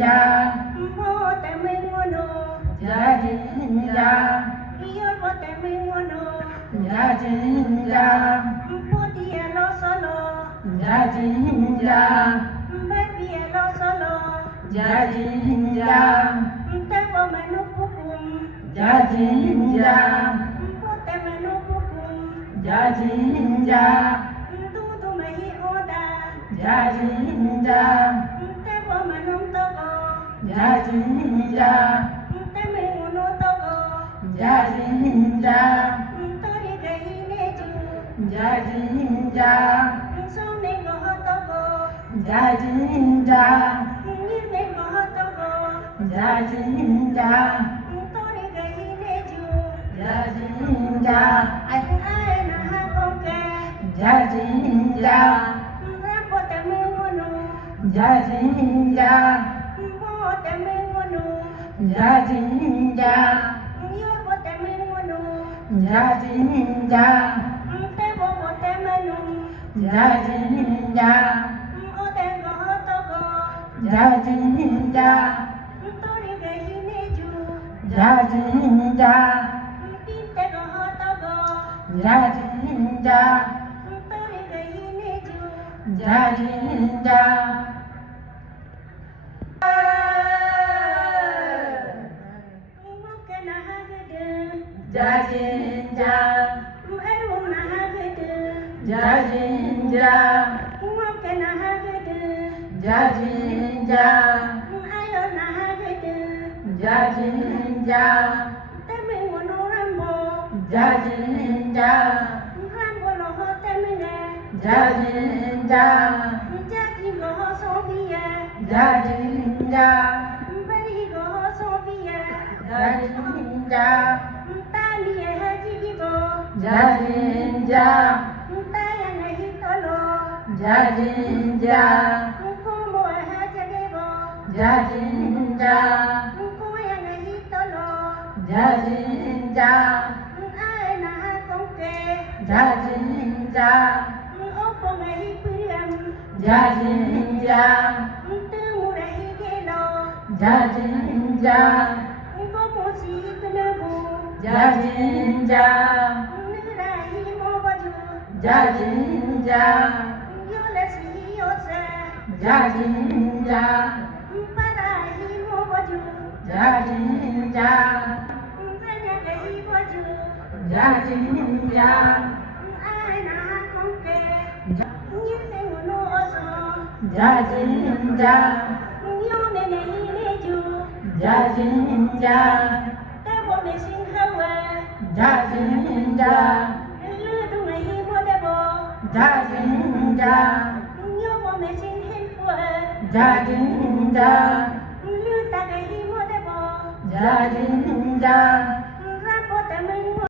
ja mo te me ngono ja jin ja yo mo te me ngono ja jin ja mo ti lo solo ja jin ja me ti lo solo ja jin ja te mo me no pukum ja jin ja mo te me no pukum ja jin ja tu tu me hi oda ja jin ja te mo me no to ja jin ja te me ngono to ja jin ja to ri ge hi ne ju ja jin ja so me go to ja jin ja ni me go to ja jin ja to ri ge hi ne ju ja jin ja ai na ha con ke ja jin ja ra po te me ngono ja jin ja mo te me ngono ja jin ja yo po te me ngono ja jin ja te bo te me nu ja jin ja o te go to ja jin ja to ri ge hi ne ju ja jin ja tin te go to ja jin ja to ri ge hi ne ju ja jin ja mo ke na ha ge de ja jin ja ai wo na ha ge de ja jin ja mo ke na ha ge de ja jin ja ai yo na ha ge de ja jin ja te me ngono rambo ja jin ja rambo lo ho te me ne ja jin ja ja ki go ho so bi ye ja jin ja bari go ho so bi ye ja jin ja ta mi ye ha ji ki go ja jin ja ta ya ne hi to lo ja jin ja ko mo ha je ge go ja jin ja ko ya ne hi to lo ja jin ja ai na ha con ke ja jin ja o po me hi priam ja jin ja tu mu re hi ge lo ja jin ja ko mo si ke na bu ja jin ja ni ra hi mo ba ju ja jin ja yo le si yo se ja jin ja pa ra hi mo ba ju ja jin ja pa nya ke hi ba ju ja jin ja ai na ha con ke ni me no o so ja jin ja yo me ne hi ne ju ja jin ja te bo me sin ha wa ja jin ja lu tu me hi mo de bo ja jin ja yo bo me sin hen wa ja jin ja lu ta ke hi mo de bo ja jin ja